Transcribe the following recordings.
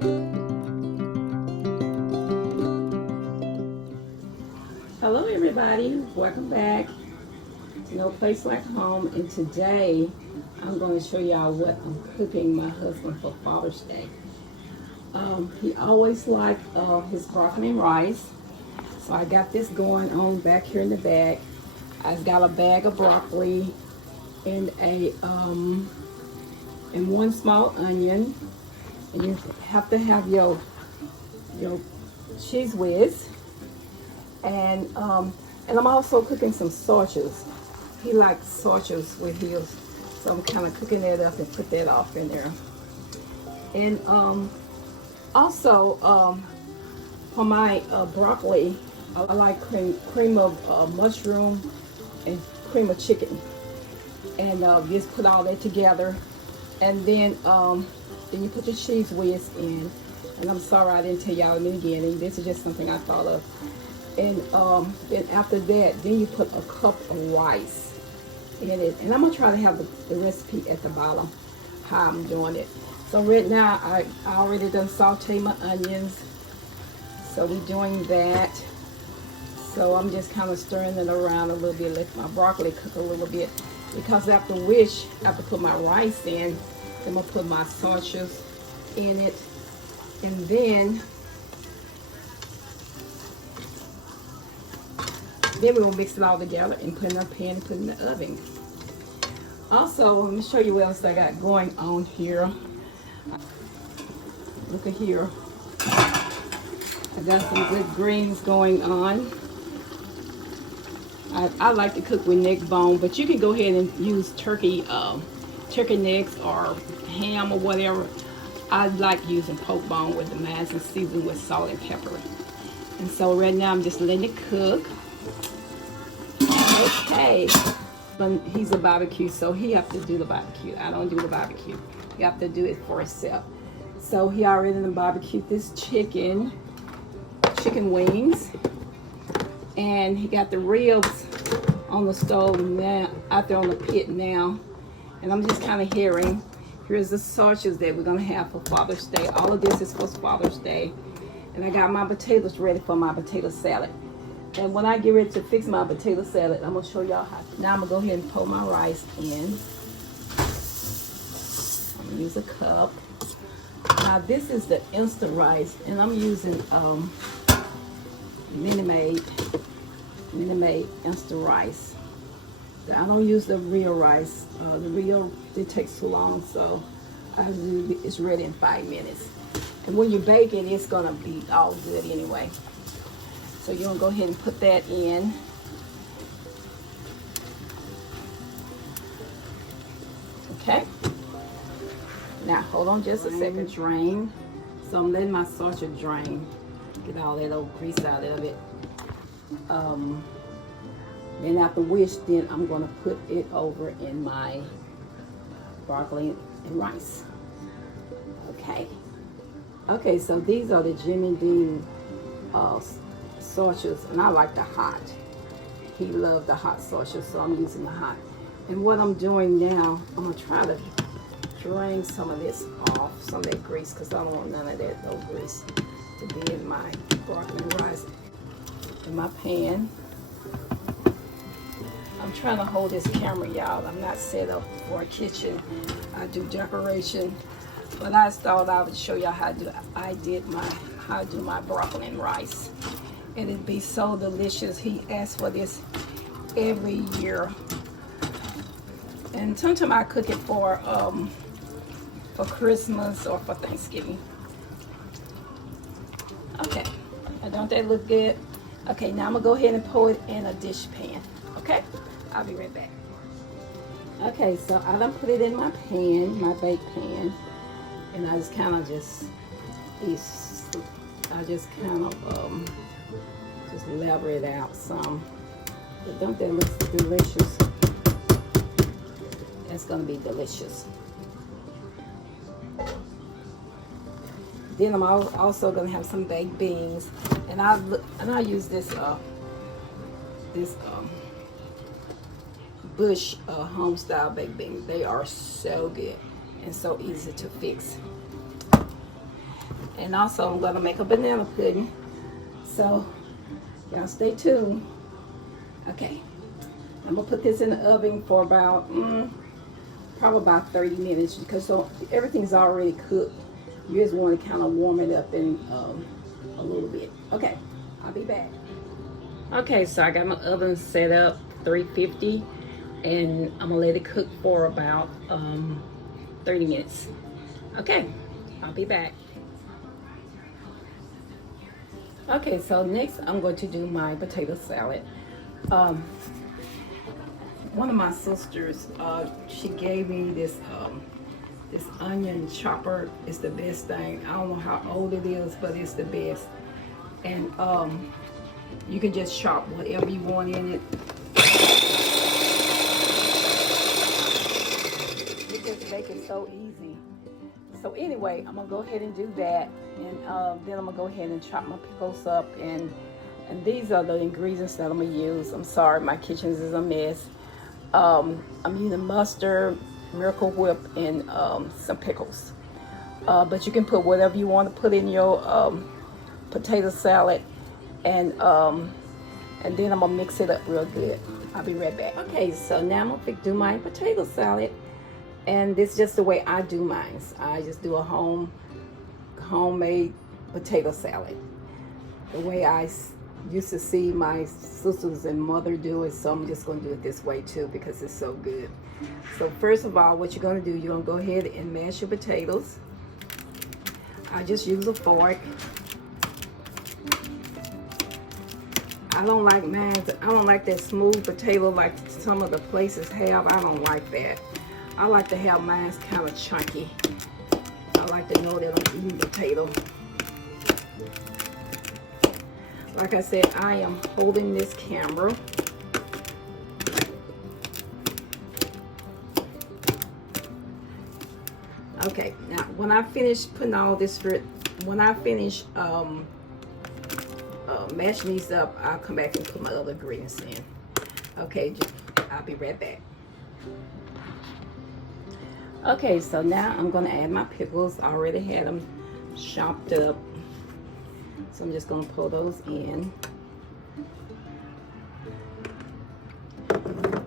Hello everybody, welcome back to No Place Like Home, and today I'm going to show y'all what I'm cooking my husband for Father's Day. He always liked his broccoli and rice, so I got this going on back here in the bag. I've got a bag of broccoli and and one small onion, and you have to have your cheese whiz. And I'm also cooking some sausages. He likes sausages with heels, so I'm kind of cooking that up and put that off in there. And also for my broccoli, I like cream of mushroom and cream of chicken, and just put all that together. And then you put the cheese whiz in. And I'm sorry I didn't tell y'all in the beginning. This is just something I thought of. And then after that, then you put a cup of rice in it. And I'm going to try to have the recipe at the bottom, how I'm doing it. So right now, I already done sauteed my onions. So we're doing that. So I'm just kind of stirring it around a little bit, let my broccoli cook a little bit. Because after which, after put my rice in, I'm going to put my sausages in it. And then we're going to mix it all together and put it in a pan and put it in the oven. Also, let me show you what else I got going on here. Look at here. I got some good greens going on. I like to cook with neck bone, but you can go ahead and use turkey necks or ham or whatever. I like using pork bone with the mans and seasoned with salt and pepper. And so right now I'm just letting it cook. Okay. But he's a barbecue, so he have to do the barbecue. I don't do the barbecue. You have to do it for himself. So he already done barbecued this chicken wings. And he got the ribs on the stove now, out there on the pit now. And I'm just kind of hearing. Here's the sausages that we're gonna have for Father's Day. All of this is for Father's Day. And I got my potatoes ready for my potato salad. And when I get ready to fix my potato salad, I'm gonna show y'all how. Now I'm gonna go ahead and pour my rice in. I'm gonna use a cup. Now this is the instant rice, and I'm using Mini-Made instant rice. I don't use the real rice. The real, it takes too long, so it's ready in 5 minutes. And when you bake it, it's gonna be all good anyway. So you're gonna go ahead and put that in. Okay. Now hold on just a second. Drain. So I'm letting my sausage drain. Get all that old grease out of it. Then after which, then I'm going to put it over in my broccoli and rice. Okay, so these are the Jimmy Dean sausages, and I like the hot. He loved the hot sausages, so I'm using the hot. And what I'm doing now, I'm going to try to drain some of this off, some of that grease, because I don't want none of that old grease to be in my broccoli and rice. In my pan. I'm trying to hold this camera, y'all. I'm not set up for a kitchen. I do decoration, but I thought I would show y'all how I do my broccoli and rice, and it'd be so delicious. He asks for this every year, and sometimes I cook it for Christmas or for Thanksgiving. Okay, now don't that look good? Okay, now I'm gonna go ahead and pour it in a dish pan. Okay, I'll be right back. Okay, so I done put it in my pan, my bake pan, and I just kind of just lever it out some. But don't that look delicious? That's gonna be delicious. Then I'm also gonna have some baked beans, and I use this Bush home style baked beans. They are so good and so easy to fix. And also I'm gonna make a banana pudding. So y'all stay tuned. Okay, I'm gonna put this in the oven for about probably about 30 minutes because so everything's already cooked. You just want to kind of warm it up in a little bit. Okay, I'll be back. Okay, so I got my oven set up 350 and I'm gonna let it cook for about 30 minutes. Okay, I'll be back. Okay, so next I'm going to do my potato salad. One of my sisters, she gave me this this onion chopper. It's the best thing. I don't know how old it is, but it's the best. And you can just chop whatever you want in it. It just makes it so easy. So anyway, I'm gonna go ahead and do that, and then I'm gonna go ahead and chop my pickles up, and these are the ingredients that I'm gonna use. I'm sorry, my kitchen is a mess. I'm using mustard, Miracle Whip, and some pickles. But you can put whatever you want to put in your potato salad, and then I'm gonna mix it up real good. I'll be right back. Okay, so now I'm gonna do my potato salad, and this is just the way I do mine. I just do a homemade potato salad. The way I used to see my sisters and mother do it, so I'm just going to do it this way too because it's so good. So first of all, what you're going to do, you're going to go ahead and mash your potatoes. I just use a fork. I don't like mine. I don't like that smooth potato like some of the places have. I don't like that. I like to have mine kind of chunky. I like to know that I'm eating potato. Like I said, I am holding this camera. Okay, now when I finish putting all this, when I finish mashing these up, I'll come back and put my other ingredients in. Okay, I'll be right back. Okay, so now I'm gonna add my pickles. I already had them chopped up. So I'm just going to pull those in.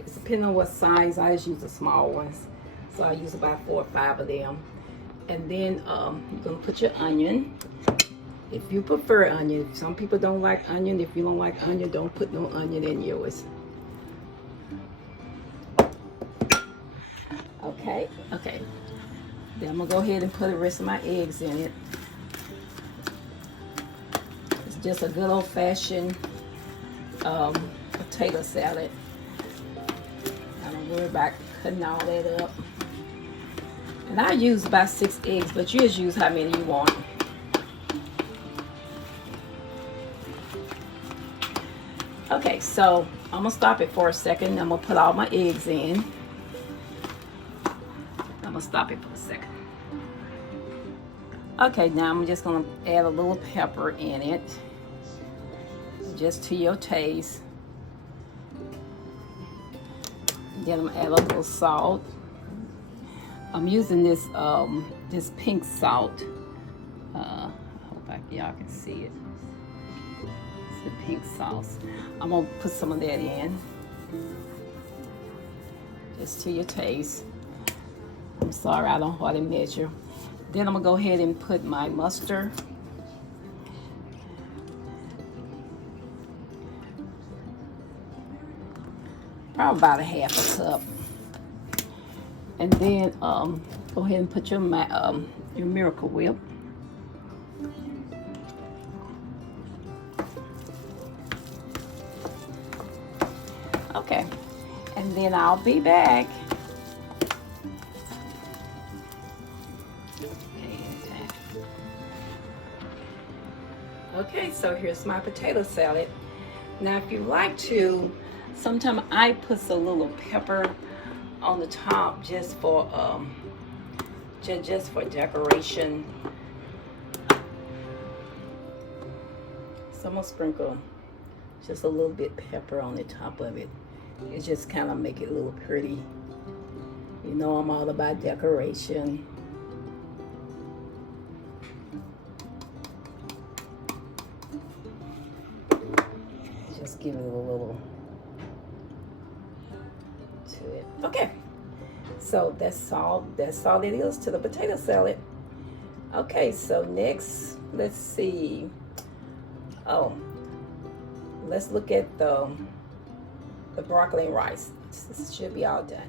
It's depending on what size. I just use the small ones. So I use about 4 or 5 of them. And then you're going to put your onion. If you prefer onion. Some people don't like onion. If you don't like onion, don't put no onion in yours. Okay. Okay. Then I'm going to go ahead and put the rest of my eggs in it. Just a good old-fashioned potato salad. I don't worry about cutting all that up. And I use about 6 eggs, but you just use how many you want. Okay, so I'm gonna stop it for a second. I'm gonna put all my eggs in. I'm gonna stop it for a second. Okay, now I'm just gonna add a little pepper in it. Just to your taste. Then I'm gonna add a little salt. I'm using this this pink salt. I hope y'all can see it. It's the pink sauce. I'm gonna put some of that in. Just to your taste. I'm sorry, I don't hardly measure. Then I'm gonna go ahead and put my mustard. Probably about a half a cup. And then go ahead and put your Miracle Whip. Okay, and then I'll be back. Okay, so here's my potato salad. Now, if you like to, sometimes I put a little pepper on the top just for decoration. So I'm gonna sprinkle just a little bit pepper on the top of it. It just kind of make it a little pretty. You know, I'm all about decoration. Just give it a little to it. Okay, so that's all it is to the potato salad. Okay, so next, let's see. Oh, let's look at the broccoli and rice. This should be all done.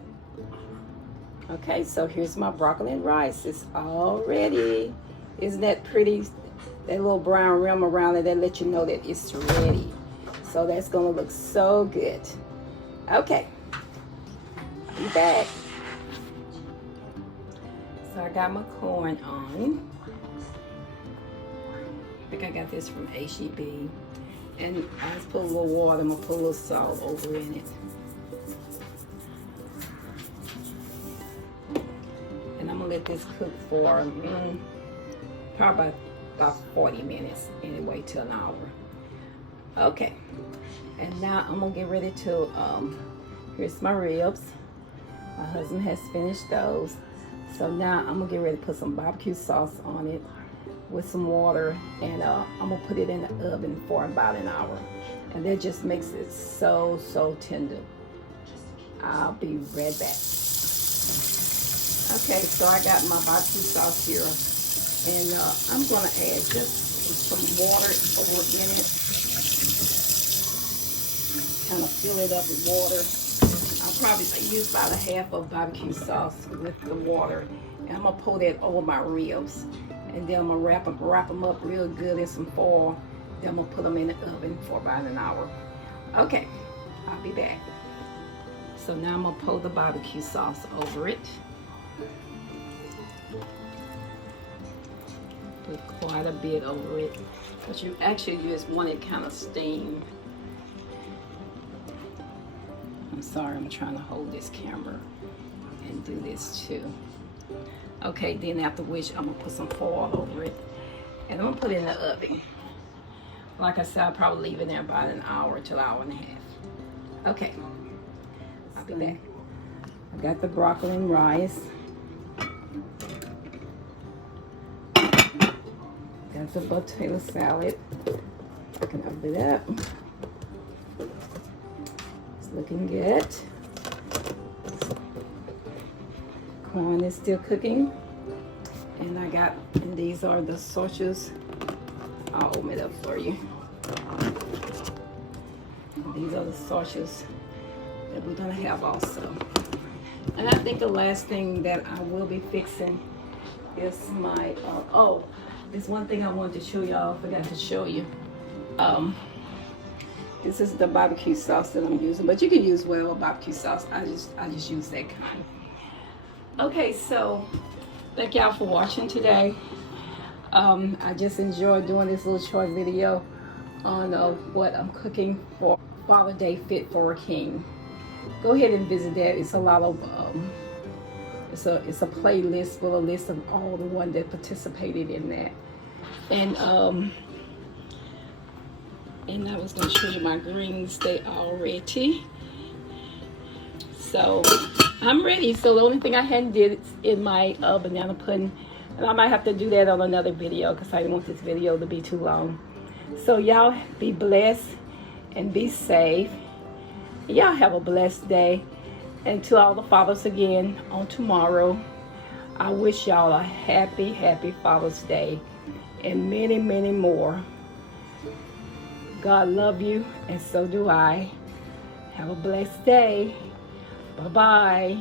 Okay, so here's my broccoli and rice. It's all ready. Isn't that pretty? That little brown rim around it, that lets you know that it's ready. So that's gonna look so good. Okay, I'll be back. So I got my corn on. I think I got this from HEB. And I just put a little water. I'm gonna put a little salt over in it. And I'm gonna let this cook for probably about 40 minutes anyway, to an hour. Okay, and now I'm gonna get ready to here's my ribs. My husband has finished those, so now I'm gonna get ready to put some barbecue sauce on it with some water, and I'm gonna put it in the oven for about an hour, and that just makes it so tender. I'll be right back. Okay, so I got my barbecue sauce here, and I'm gonna add just some water over in it. Kind of fill it up with water. I'll probably use about a half of barbecue sauce with the water, and I'm gonna pour that over my ribs, and then I'm gonna wrap them up real good in some foil. Then I'm gonna put them in the oven for about an hour. Okay, I'll be back. So now I'm gonna pour the barbecue sauce over it. Put quite a bit over it, but you just want it kind of steamed. I'm sorry, I'm trying to hold this camera and do this too. Okay, then after which I'm gonna put some foil over it, and I'm gonna put it in the oven. Like I said, I'll probably leave it there about an hour to an hour and a half. Okay, I'll be back. I got the broccoli and rice. Got the potato salad. Can I open it up? It's looking good. Corn is still cooking, and these are the sausages. I'll open it up for you. These are the sausages that we're gonna have also. And I think the last thing that I will be fixing is my there's one thing I wanted to show y'all. I forgot to show you. This is the barbecue sauce that I'm using, but you can use whatever barbecue sauce. I just use that kind. Okay, so thank y'all for watching today. I just enjoyed doing this little short video on what I'm cooking for Father Day Fit for a King. Go ahead and visit that. It's a lot of it's a playlist with a list of all the ones that participated in that. And I was going to show you my greens. They all ready. So I'm ready. So the only thing I hadn't did is in my banana pudding, and I might have to do that on another video because I don't want this video to be too long. So y'all be blessed and be safe. Y'all have a blessed day. And to all the fathers again on tomorrow, I wish y'all a happy Father's Day and many more. God love you, and so do I. Have a blessed day. Bye-bye.